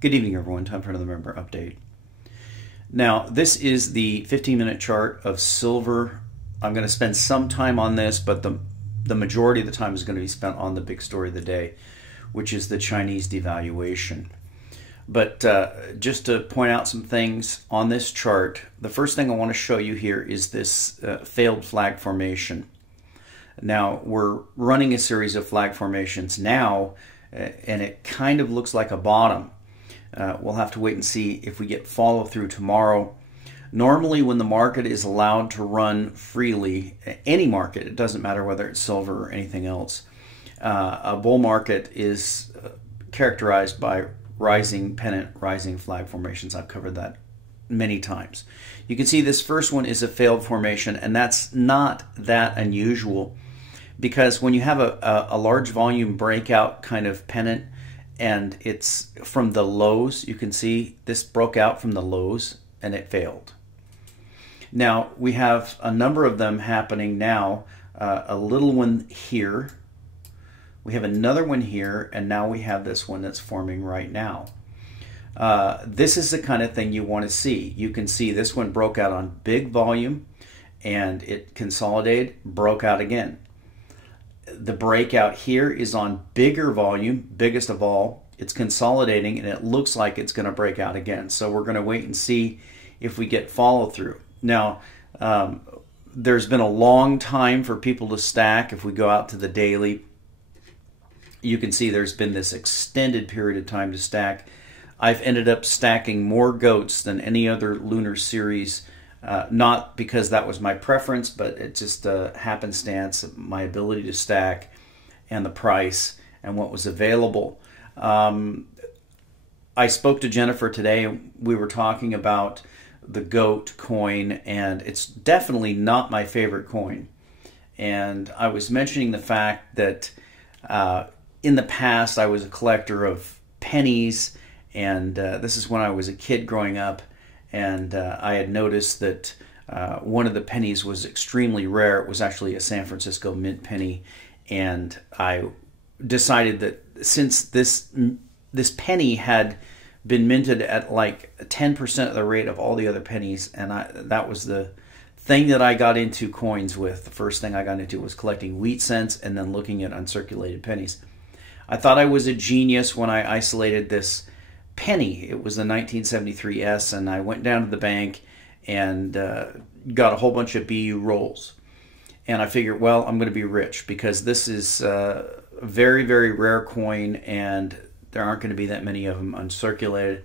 Good evening, everyone. Time for another member update. Now, this is the 15-minute chart of silver. I'm going to spend some time on this, but the majority of the time is going to be spent on the big story of the day, which is the Chinese devaluation. But just to point out some things on this chart, the first thing I want to show you here is this failed flag formation. Now, we're running a series of flag formations now, and it kind of looks like a bottom. We'll have to wait and see if we get follow through tomorrow. Normally, when the market is allowed to run freely, any market, it doesn't matter whether it's silver or anything else, a bull market is characterized by rising pennant, rising flag formations. I've covered that many times. You can see this first one is a failed formation, and that's not that unusual because when you have a large volume breakout kind of pennant and it's from the lows, you can see this broke out from the lows and it failed. Now we have a number of them happening now, a little one here, we have another one here, and now we have this one that's forming right now. This is the kind of thing you want to see. You can see this one broke out on big volume and it consolidated, broke out again. The breakout here is on bigger volume, biggest of all. It's consolidating and it looks like it's going to break out again. So we're going to wait and see if we get follow through. Now, there's been a long time for people to stack. If we go out to the daily, you can see there's been this extended period of time to stack. I've ended up stacking more goats than any other lunar series, not because that was my preference, but it just happenstance, my ability to stack and the price and what was available. I spoke to Jennifer today and we were talking about the goat coin, and it's definitely not my favorite coin. And I was mentioning the fact that in the past, I was a collector of pennies, and this is when I was a kid growing up, and I had noticed that one of the pennies was extremely rare. It was actually a San Francisco mint penny, and I decided that since this penny had been minted at like 10% of the rate of all the other pennies, and that was the thing that I got into coins with. The first thing I got into was collecting wheat cents and then looking at uncirculated pennies. I thought I was a genius when I isolated this penny. It was the 1973 S, and I went down to the bank and got a whole bunch of BU rolls. And I figured, well, I'm going to be rich because this is a very, very rare coin, and there aren't going to be that many of them uncirculated.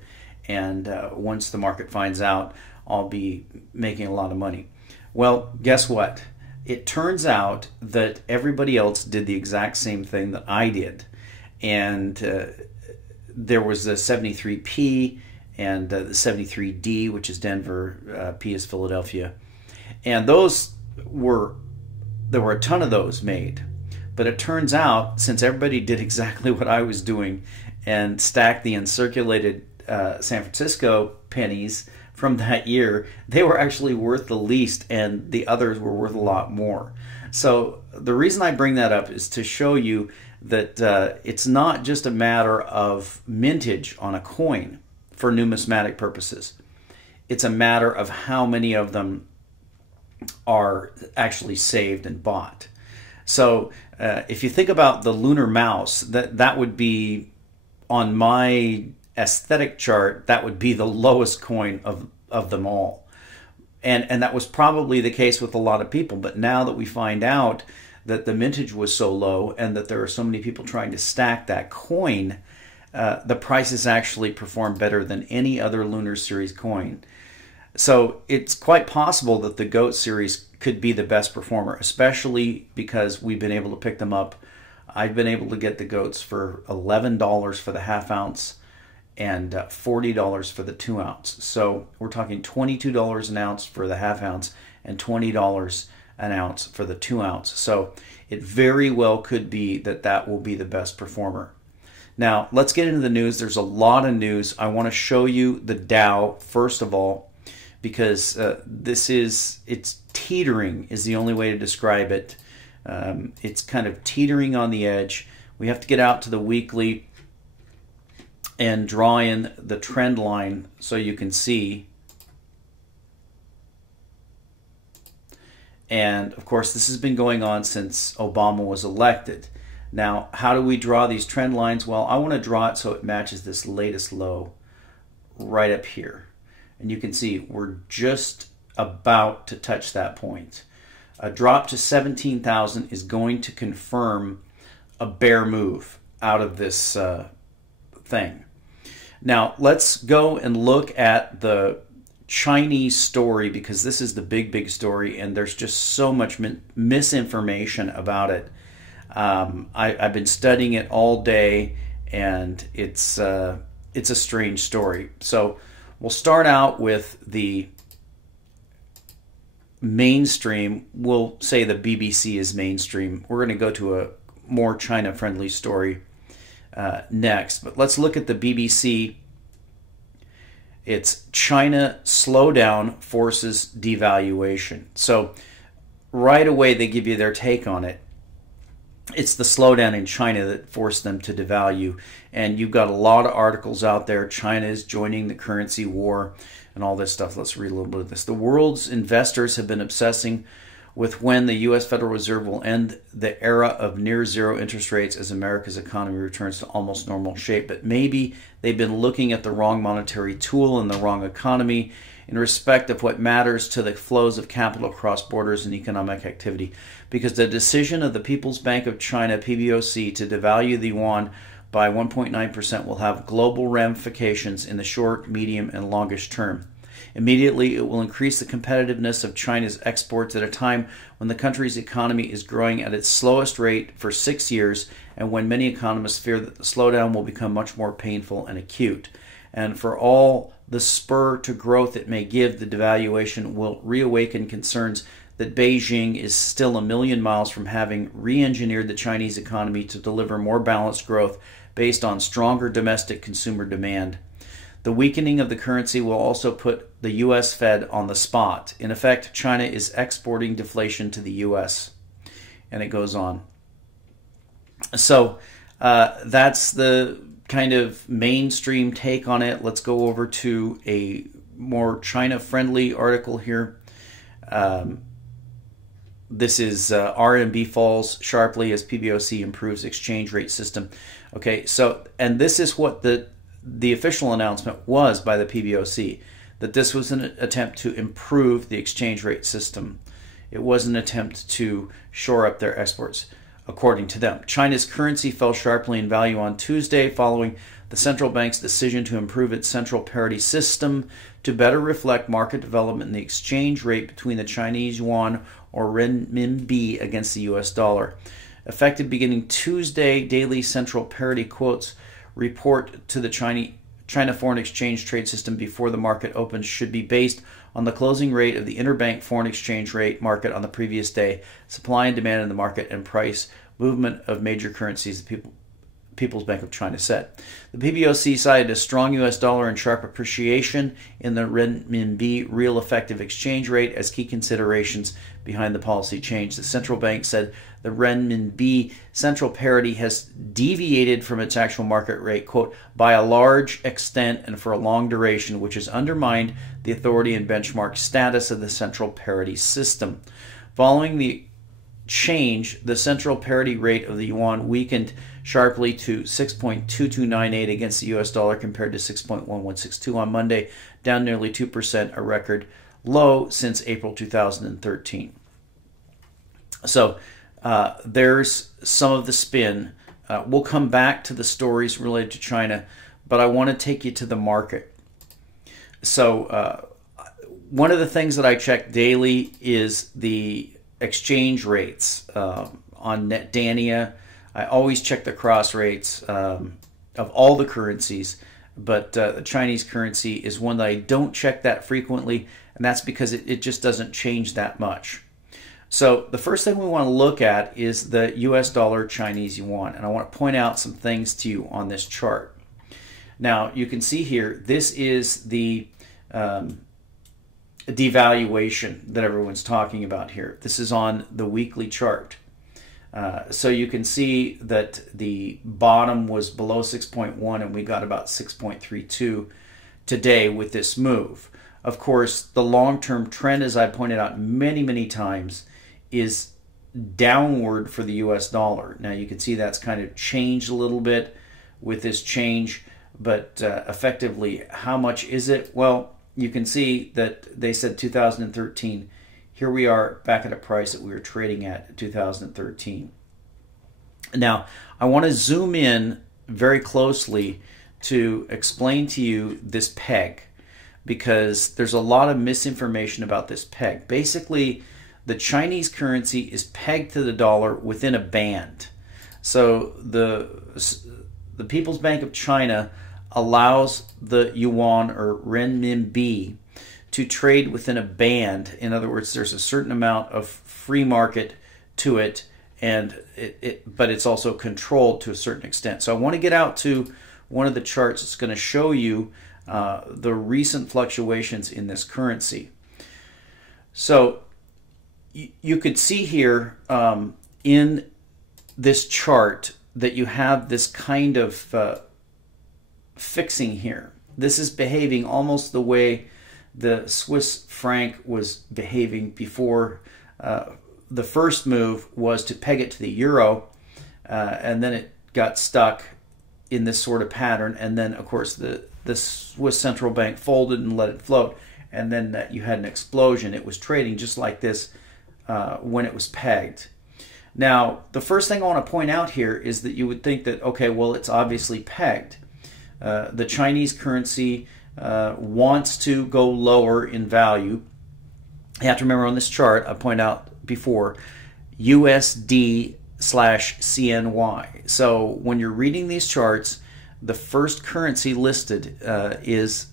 And once the market finds out, I'll be making a lot of money. Well, guess what? It turns out that everybody else did the exact same thing that I did. And there was the 73P and the 73D, which is Denver, P is Philadelphia. And there were a ton of those made. But it turns out, since everybody did exactly what I was doing and stacked the uncirculated San Francisco pennies from that year, they were actually worth the least, and the others were worth a lot more. So the reason I bring that up is to show you that it's not just a matter of mintage on a coin for numismatic purposes. It's a matter of how many of them are actually saved and bought. So if you think about the lunar mouse, that would be, on my aesthetic chart, that would be the lowest coin of them all. And that was probably the case with a lot of people. But now that we find out that the mintage was so low and that there are so many people trying to stack that coin, the prices actually perform better than any other lunar series coin. So it's quite possible that the GOAT series could be the best performer, especially because we've been able to pick them up. I've been able to get the GOATs for $11 for the half ounce and $40 for the 2 ounce. So we're talking $22 an ounce for the half ounce and $20 an ounce for the 2 ounce. So it very well could be that that will be the best performer. Now let's get into the news. There's a lot of news. I want to show you the Dow first of all, because it's teetering is the only way to describe it. It's kind of teetering on the edge. We have to get out to the weekly. and draw in the trend line so you can see. And of course, this has been going on since Obama was elected. Now, how do we draw these trend lines? Well, I want to draw it so it matches this latest low right up here. And you can see we're just about to touch that point. A drop to 17,000 is going to confirm a bear move out of this thing. Now, let's go and look at the Chinese story, because this is the big story, and there's just so much misinformation about it. I've been studying it all day, and it's a strange story. So we'll start out with the mainstream. We'll say the BBC is mainstream. We're going to go to a more China-friendly story next, but let's look at the BBC. It's China slowdown forces devaluation. So right away they give you their take on it. It's the slowdown in China that forced them to devalue. And you've got a lot of articles out there. China is joining the currency war and all this stuff. Let's read a little bit of this. The world's investors have been obsessing with when the U.S. Federal Reserve will end the era of near zero interest rates as America's economy returns to almost normal shape. But maybe they've been looking at the wrong monetary tool and the wrong economy in respect of what matters to the flows of capital across borders and economic activity. Because the decision of the People's Bank of China, PBOC, to devalue the yuan by 1.9% will have global ramifications in the short, medium, and longish term. Immediately, it will increase the competitiveness of China's exports at a time when the country's economy is growing at its slowest rate for 6 years, and when many economists fear that the slowdown will become much more painful and acute. And for all the spur to growth it may give, the devaluation will reawaken concerns that Beijing is still a million miles from having re-engineered the Chinese economy to deliver more balanced growth based on stronger domestic consumer demand. The weakening of the currency will also put the U.S. Fed on the spot. In effect, China is exporting deflation to the U.S. And it goes on. So that's the kind of mainstream take on it. Let's go over to a more China-friendly article here. This is RMB falls sharply as PBOC improves exchange rate system. Okay, so, and this is what the official announcement was by the PBOC, that this was an attempt to improve the exchange rate system. It was an attempt to shore up their exports, according to them. China's currency fell sharply in value on Tuesday following the central bank's decision to improve its central parity system to better reflect market development in the exchange rate between the Chinese yuan or renminbi against the US dollar. Effective beginning Tuesday, daily central parity quotes report to the China foreign exchange trade system before the market opens should be based on the closing rate of the interbank foreign exchange rate market on the previous day, supply and demand in the market, and price movement of major currencies, the People's Bank of China said. The PBOC cited a strong U.S. dollar and sharp appreciation in the renminbi real effective exchange rate as key considerations behind the policy change. The central bank said the renminbi central parity has deviated from its actual market rate, quote, by a large extent and for a long duration, which has undermined the authority and benchmark status of the central parity system. Following the change, the central parity rate of the yuan weakened sharply to 6.2298 against the US dollar compared to 6.1162 on Monday, down nearly 2%, a record low since April 2013. So there's some of the spin. We'll come back to the stories related to China, but I want to take you to the market. So one of the things that I check daily is the exchange rates on NetDania. I always check the cross rates of all the currencies, but the Chinese currency is one that I don't check that frequently, and that's because it just doesn't change that much. So the first thing we want to look at is the US dollar Chinese yuan, and I want to point out some things to you on this chart. Now, you can see here, this is the devaluation that everyone's talking about here. This is on the weekly chart. So you can see that the bottom was below 6.1 and we got about 6.32 today with this move. Of course, the long-term trend, as I pointed out many, many times, is downward for the US dollar. Now you can see that's kind of changed a little bit with this change, but effectively, how much is it? Well, you can see that they said 2013. Here we are back at a price that we were trading at in 2013. Now, I want to zoom in very closely to explain to you this peg, because there's a lot of misinformation about this peg. Basically, the Chinese currency is pegged to the dollar within a band. So the People's Bank of China allows the yuan or renminbi to trade within a band. In other words, there's a certain amount of free market to it, and but it's also controlled to a certain extent. So I want to get out to one of the charts that's going to show you the recent fluctuations in this currency. So you could see here in this chart that you have this kind of fixing here. This is behaving almost the way the Swiss franc was behaving before. The first move was to peg it to the euro, and then it got stuck in this sort of pattern, and then of course the Swiss central bank folded and let it float, and then you had an explosion. It was trading just like this when it was pegged. Now, the first thing I want to point out here is that you would think that, okay, well, it's obviously pegged. The Chinese currency wants to go lower in value. You have to remember on this chart, I pointed out before, USD/CNY. So when you're reading these charts, the first currency listed is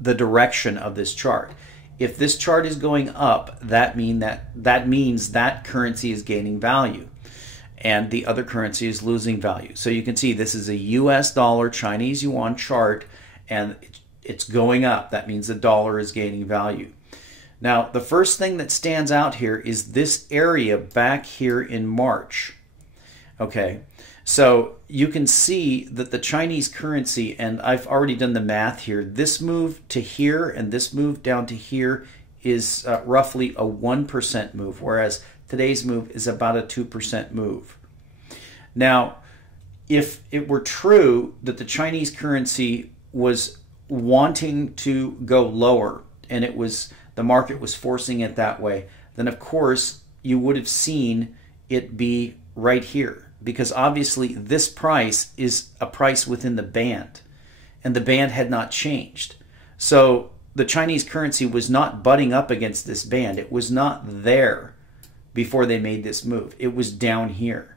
the direction of this chart. If this chart is going up, that means that currency is gaining value and the other currency is losing value. So you can see this is a US dollar Chinese yuan chart, and it's going up. That means the dollar is gaining value. Now, the first thing that stands out here is this area back here in March. Okay, so you can see that the Chinese currency, and I've already done the math here, this move to here and this move down to here is roughly a 1% move, whereas today's move is about a 2% move. Now, if it were true that the Chinese currency was wanting to go lower and the market was forcing it that way, then of course you would have seen it be right here, because obviously this price is a price within the band, and the band had not changed. So the Chinese currency was not butting up against this band. It was not there before they made this move. It was down here.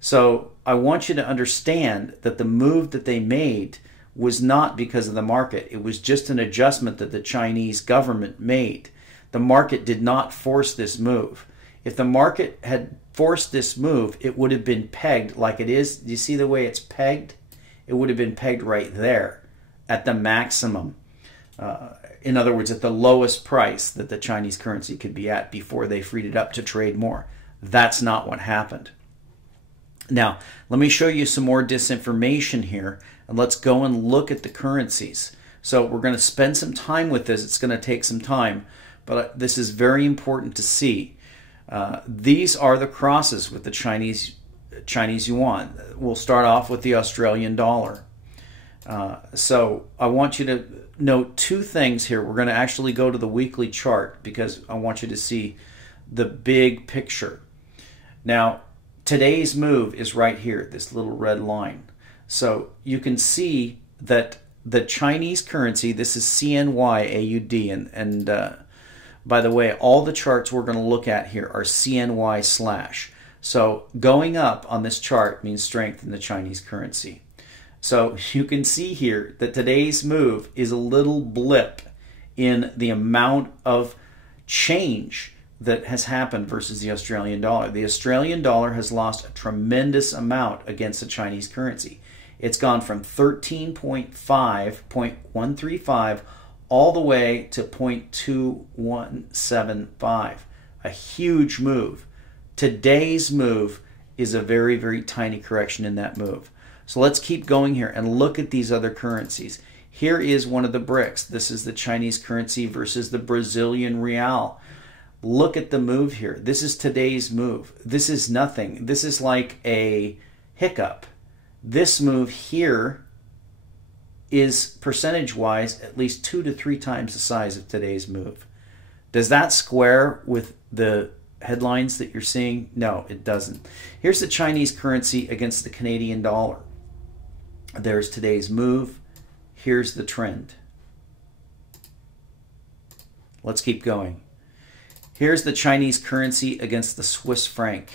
So I want you to understand that the move that they made was not because of the market. It was just an adjustment that the Chinese government made. The market did not force this move. If the market had forced this move, it would have been pegged like it is. Do you see the way it's pegged? It would have been pegged right there at the maximum. In other words, at the lowest price that the Chinese currency could be at before they freed it up to trade more. That's not what happened. Now, let me show you some more disinformation here, and let's go and look at the currencies. So we're going to spend some time with this. It's going to take some time, but this is very important to see. These are the crosses with the Chinese yuan. We'll start off with the Australian dollar. So I want you to note two things here. We're going to actually go to the weekly chart because I want you to see the big picture. Now, today's move is right here, this little red line. So you can see that the Chinese currency, this is CNY AUD, and by the way, all the charts we're going to look at here are CNY/. So going up on this chart means strength in the Chinese currency. So you can see here that today's move is a little blip in the amount of change that has happened versus the Australian dollar. The Australian dollar has lost a tremendous amount against the Chinese currency. It's gone from 0.135 all the way to 0.2175. A huge move. Today's move is a very, very tiny correction in that move. So let's keep going here and look at these other currencies. Here is one of the BRICS. This is the Chinese currency versus the Brazilian real. Look at the move here. This is today's move. This is nothing. This is like a hiccup. This move here is percentage-wise at least 2 to 3 times the size of today's move. Does that square with the headlines that you're seeing? No, it doesn't. Here's the Chinese currency against the Canadian dollar. There's today's move. Here's the trend. Let's keep going. Here's the Chinese currency against the Swiss franc.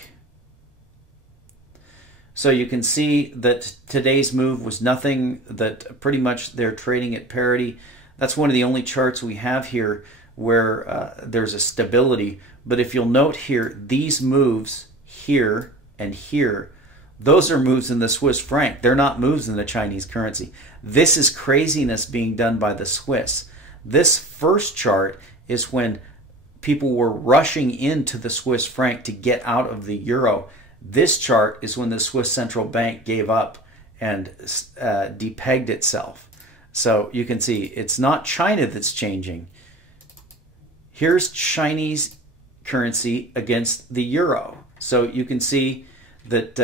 So you can see that today's move was nothing, that pretty much they're trading at parity. That's one of the only charts we have here where there's a stability. But if you'll note here, these moves here and here, those are moves in the Swiss franc. They're not moves in the Chinese currency. This is craziness being done by the Swiss. This first chart is when people were rushing into the Swiss franc to get out of the euro. This chart is when the Swiss central bank gave up and depegged itself. So you can see it's not China that's changing. Here's Chinese currency against the euro. So you can see that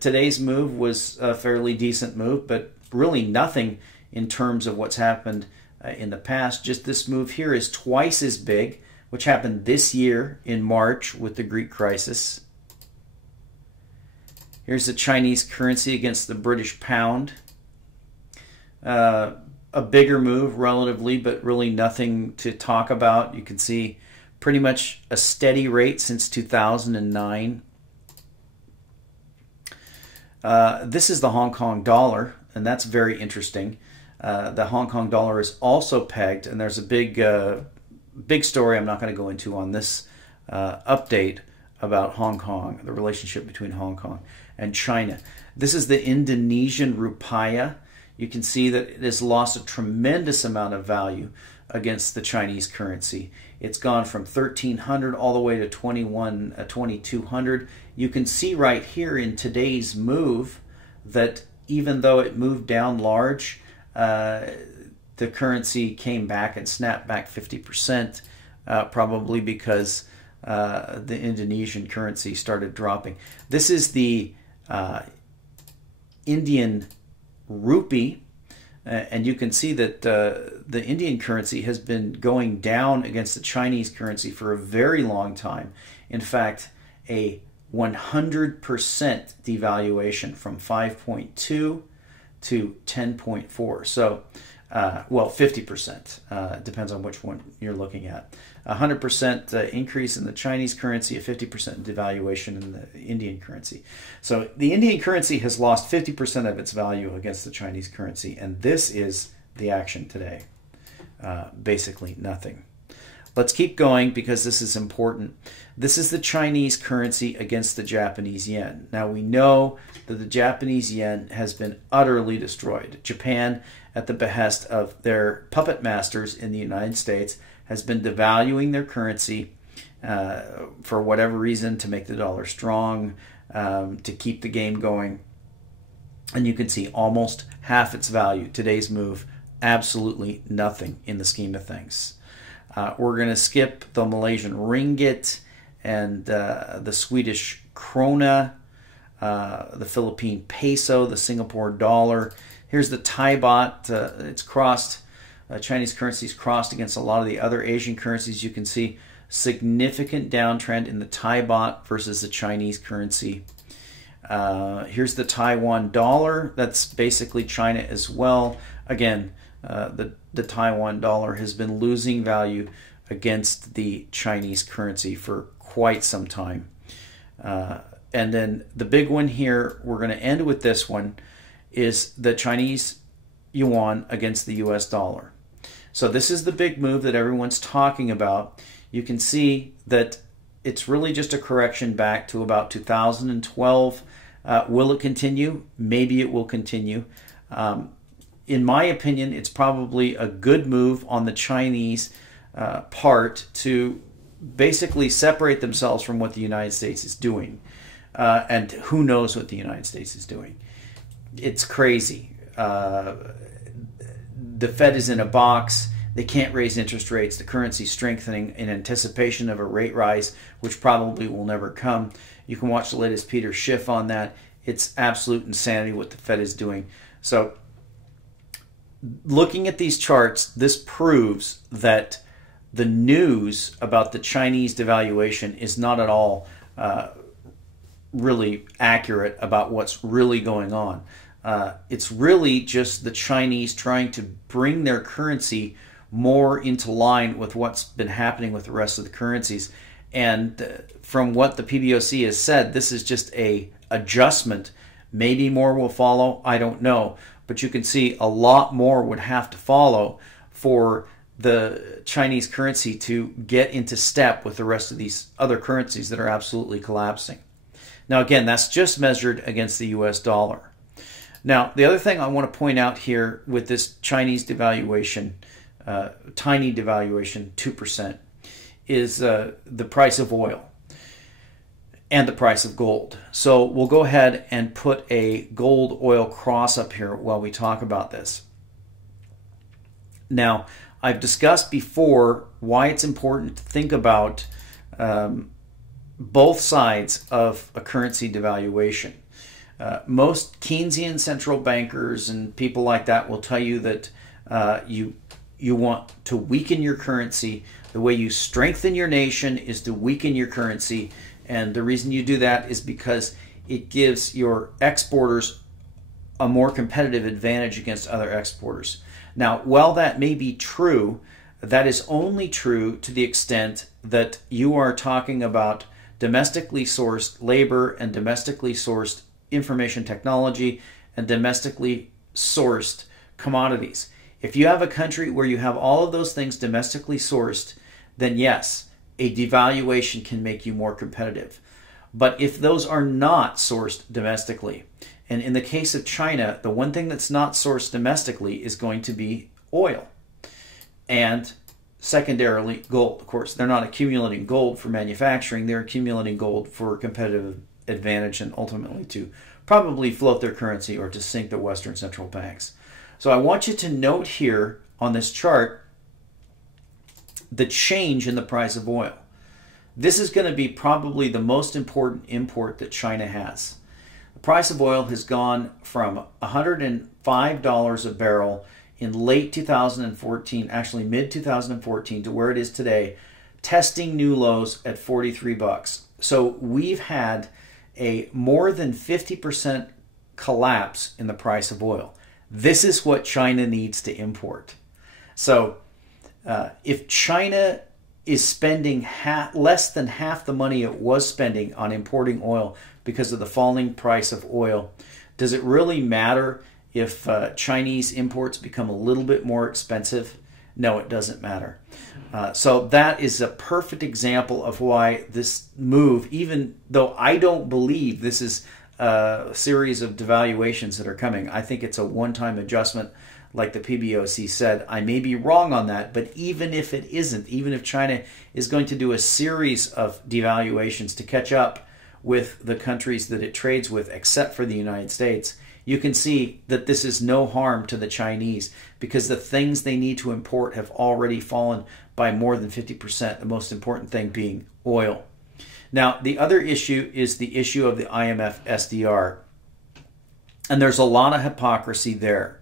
today's move was a fairly decent move, but really nothing in terms of what's happened in the past. Just this move here is twice as big, which happened this year in March with the Greek crisis. Here's the Chinese currency against the British pound. A bigger move relatively, but really nothing to talk about. You can see pretty much a steady rate since 2009. This is the Hong Kong dollar, and that's very interesting. The Hong Kong dollar is also pegged, and there's a big story I'm not going to go into on this update about Hong Kong, the relationship between Hong Kong and China. This is the Indonesian rupiah. You can see that it has lost a tremendous amount of value against the Chinese currency. It's gone from 1,300 all the way to 2,200. You can see right here in today's move that even though it moved down large, the currency came back and snapped back 50%, probably because the Indonesian currency started dropping. This is the Indian rupee, and you can see that the Indian currency has been going down against the Chinese currency for a very long time. In fact, a 100% devaluation from 5.2 to 10.4. So, well, 50%, depends on which one you're looking at. 100% increase in the Chinese currency, a 50% devaluation in the Indian currency. So the Indian currency has lost 50% of its value against the Chinese currency, and this is the action today. Basically nothing. Let's keep going because this is important. This is the Chinese currency against the Japanese yen. Now we know that the Japanese yen has been utterly destroyed. Japan, at the behest of their puppet masters in the United States, has been devaluing their currency for whatever reason, to make the dollar strong, to keep the game going. And you can see almost half its value. Today's move, absolutely nothing in the scheme of things. We're going to skip the Malaysian ringgit and the Swedish krona, the Philippine peso, the Singapore dollar. Here's the Thai baht. It's crossed. Chinese currencies crossed against a lot of the other Asian currencies. You can see significant downtrend in the Thai baht versus the Chinese currency. Here's the Taiwan dollar. That's basically China as well. Again, the Taiwan dollar has been losing value against the Chinese currency for quite some time. And then the big one here, we're going to end with this one, is the Chinese yuan against the US dollar. So this is the big move that everyone's talking about. You can see that it's really just a correction back to about 2012. Will it continue? Maybe it will continue. In my opinion, it's probably a good move on the Chinese part to basically separate themselves from what the United States is doing. and who knows what the United States is doing. It's crazy. The Fed is in a box. They can't raise interest rates. The currency's strengthening in anticipation of a rate rise, which probably will never come. You can watch the latest Peter Schiff on that. It's absolute insanity what the Fed is doing. So looking at these charts, this proves that the news about the Chinese devaluation is not at all really accurate about what's really going on. It's really just the Chinese trying to bring their currency more into line with what's been happening with the rest of the currencies. And from what the PBOC has said, this is just a adjustment. Maybe more will follow, I don't know. But you can see a lot more would have to follow for the Chinese currency to get into step with the rest of these other currencies that are absolutely collapsing. Now again, that's just measured against the US dollar. Now, the other thing I want to point out here with this Chinese devaluation, tiny devaluation, 2%, is the price of oil and the price of gold. So we'll go ahead and put a gold oil cross up here while we talk about this. Now, I've discussed before why it's important to think about both sides of a currency devaluation. Most Keynesian central bankers and people like that will tell you that you want to weaken your currency. The way you strengthen your nation is to weaken your currency. And the reason you do that is because it gives your exporters a more competitive advantage against other exporters. Now, while that may be true, that is only true to the extent that you are talking about domestically sourced labor and domestically sourced information technology and domestically sourced commodities. If you have a country where you have all of those things domestically sourced, then yes, a devaluation can make you more competitive. But if those are not sourced domestically, and in the case of China, the one thing that's not sourced domestically is going to be oil. And secondarily, gold. Of course, they're not accumulating gold for manufacturing, they're accumulating gold for competitive advantage and ultimately to probably float their currency or to sink the Western central banks. So I want you to note here on this chart the change in the price of oil. This is going to be probably the most important import that China has. The price of oil has gone from $105 a barrel in late 2014, actually mid-2014, to where it is today, testing new lows at 43 bucks. So we've had a more than 50% collapse in the price of oil. This is what China needs to import. So if China is spending less than half the money it was spending on importing oil because of the falling price of oil, does it really matter if Chinese imports become a little bit more expensive? No, it doesn't matter. So that is a perfect example of why this move, even though I don't believe this is a series of devaluations that are coming, I think it's a one-time adjustment like the PBOC said. I may be wrong on that, but even if it isn't, even if China is going to do a series of devaluations to catch up with the countries that it trades with, except for the United States, you can see that this is no harm to the Chinese because the things they need to import have already fallen by more than 50%, the most important thing being oil. Now, the other issue is the issue of the IMF SDR. And there's a lot of hypocrisy there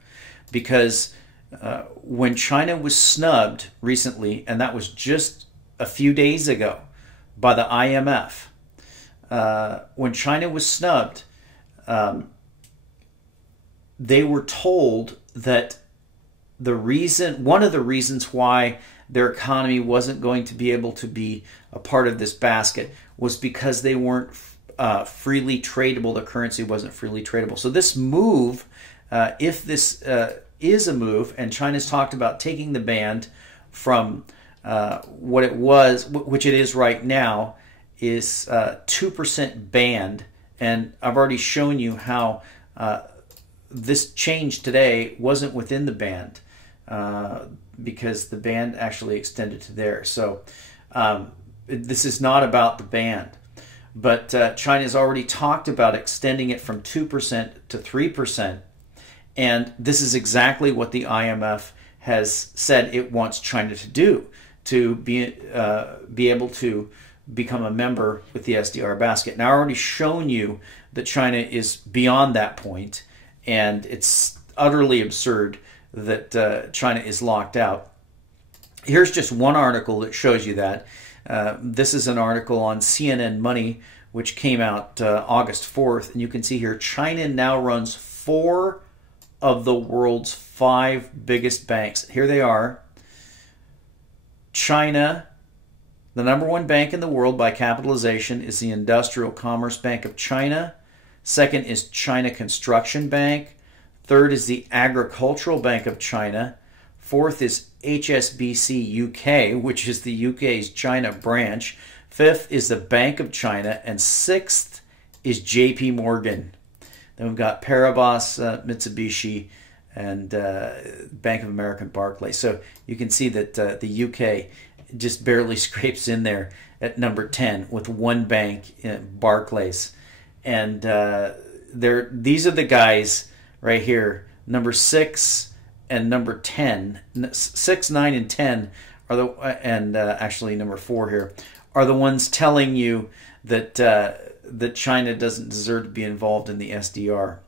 because when China was snubbed recently, and that was just a few days ago by the IMF, when China was snubbed, they were told that one of the reasons why their economy wasn't going to be able to be a part of this basket was because they weren't freely tradable. The currency wasn't freely tradable. So this move, if this is a move, and China's talked about taking the band from what it was, which it is right now, is 2% band. And I've already shown you how this change today wasn't within the band because the band actually extended to there. So this is not about the band. but China's already talked about extending it from 2% to 3%. And this is exactly what the IMF has said it wants China to do, to be able to become a member with the SDR basket. Now, I've already shown you that China is beyond that point, and it's utterly absurd that China is locked out. Here's just one article that shows you that. This is an article on CNN Money, which came out August 4th, and you can see here China now runs 4 of the world's 5 biggest banks. Here they are. China, the #1 bank in the world by capitalization, is the Industrial Commerce Bank of China. Second is China Construction Bank. Third is the Agricultural Bank of China. Fourth is HSBC UK, which is the UK's China branch. Fifth is the Bank of China. And sixth is JP Morgan. Then we've got Paribas, Mitsubishi, and Bank of America and Barclays. So you can see that the UK just barely scrapes in there at number 10 with one bank, Barclays. And these are the guys right here, number 6 and number 10. 6, 9, and 10 are the, and actually number 4 here, are the ones telling you that that China doesn't deserve to be involved in the SDR.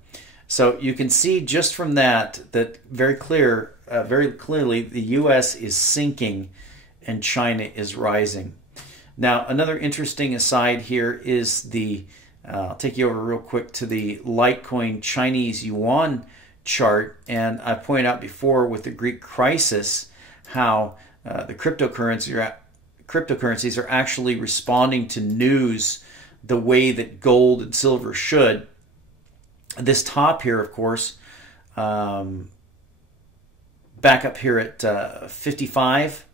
So you can see just from that very clearly the U.S. is sinking and China is rising. Now, another interesting aside here is the I'll take you over real quick to the Litecoin Chinese yuan chart, and I pointed out before with the Greek crisis how the cryptocurrencies are actually responding to news the way that gold and silver should. This top here, of course, back up here at 55,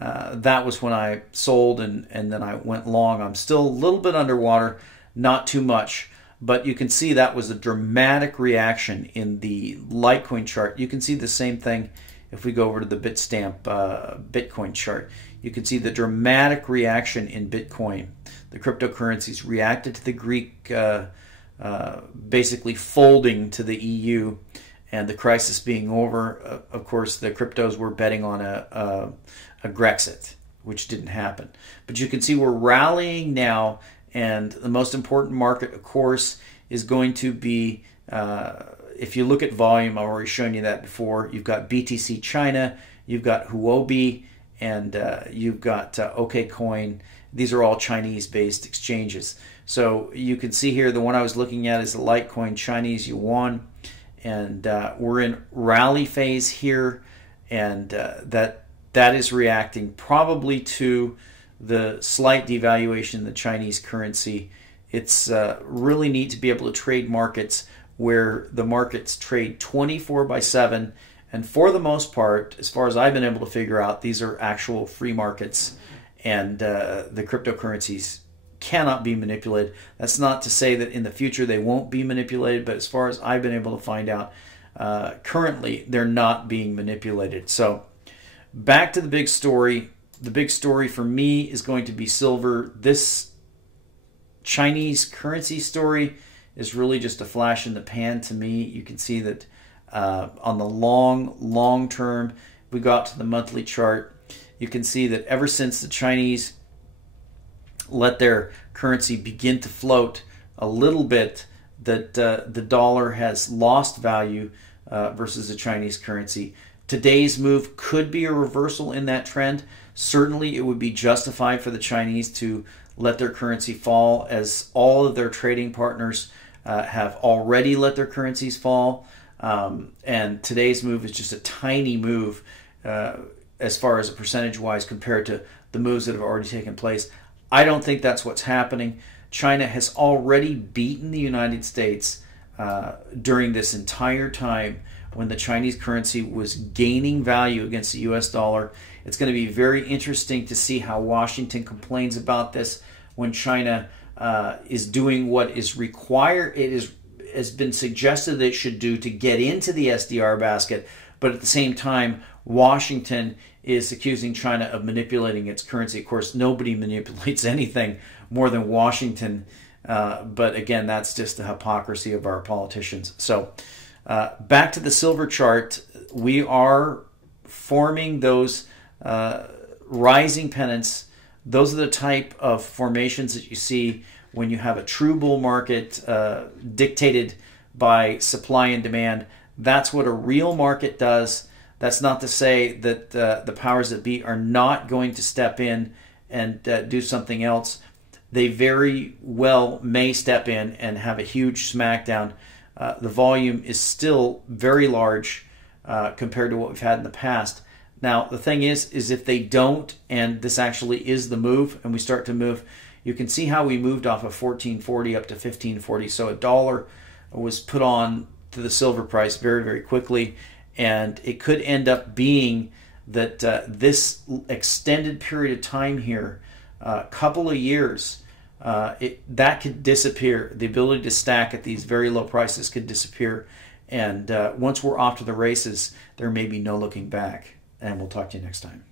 that was when I sold and then I went long. I'm still a little bit underwater, not too much, but you can see that was a dramatic reaction in the Litecoin chart. You can see the same thing if we go over to the Bitstamp Bitcoin chart. You can see the dramatic reaction in Bitcoin. The cryptocurrencies reacted to the Greek basically folding to the EU and the crisis being over. Of course, the cryptos were betting on a Grexit, which didn't happen. But you can see we're rallying now, and the most important market, of course, is going to be, if you look at volume, I've already shown you that before, you've got BTC China, you've got Huobi, and you've got OKCoin. These are all Chinese-based exchanges. So you can see here the one I was looking at is the Litecoin Chinese yuan, and we're in rally phase here, and that is reacting probably to the slight devaluation in the Chinese currency. It's really neat to be able to trade markets where the markets trade 24/7, and for the most part, as far as I've been able to figure out, these are actual free markets, and the cryptocurrencies cannot be manipulated. That's not to say that in the future they won't be manipulated, but as far as I've been able to find out, currently they're not being manipulated. So back to the big story. The big story for me is going to be silver. This Chinese currency story is really just a flash in the pan to me. You can see that on the long term, we got to the monthly chart. You can see that ever since the Chinese let their currency begin to float a little bit, that the dollar has lost value versus the Chinese currency. Today's move could be a reversal in that trend. Certainly it would be justified for the Chinese to let their currency fall, as all of their trading partners have already let their currencies fall. And today's move is just a tiny move as far as a percentage-wise compared to the moves that have already taken place. I don't think that's what's happening. China has already beaten the United States during this entire time when the Chinese currency was gaining value against the US dollar. It's going to be very interesting to see how Washington complains about this when China is doing what is required. Has been suggested that it should do to get into the SDR basket, But at the same time, Washington is accusing China of manipulating its currency. Of course, nobody manipulates anything more than Washington. But again, that's just the hypocrisy of our politicians. So back to the silver chart, we are forming those rising pennants. Those are the type of formations that you see when you have a true bull market dictated by supply and demand. That's what a real market does. That's not to say that the powers that be are not going to step in and do something else. They very well may step in and have a huge smackdown. The volume is still very large compared to what we've had in the past. Now, the thing is if they don't, and this actually is the move, and we start to move, you can see how we moved off of 1440 up to 1540. So $1 was put on to the silver price very, very quickly, and it could end up being that this extended period of time here, a couple of years, that could disappear. The ability to stack at these very low prices could disappear, and once we're off to the races, there may be no looking back. And we'll talk to you next time.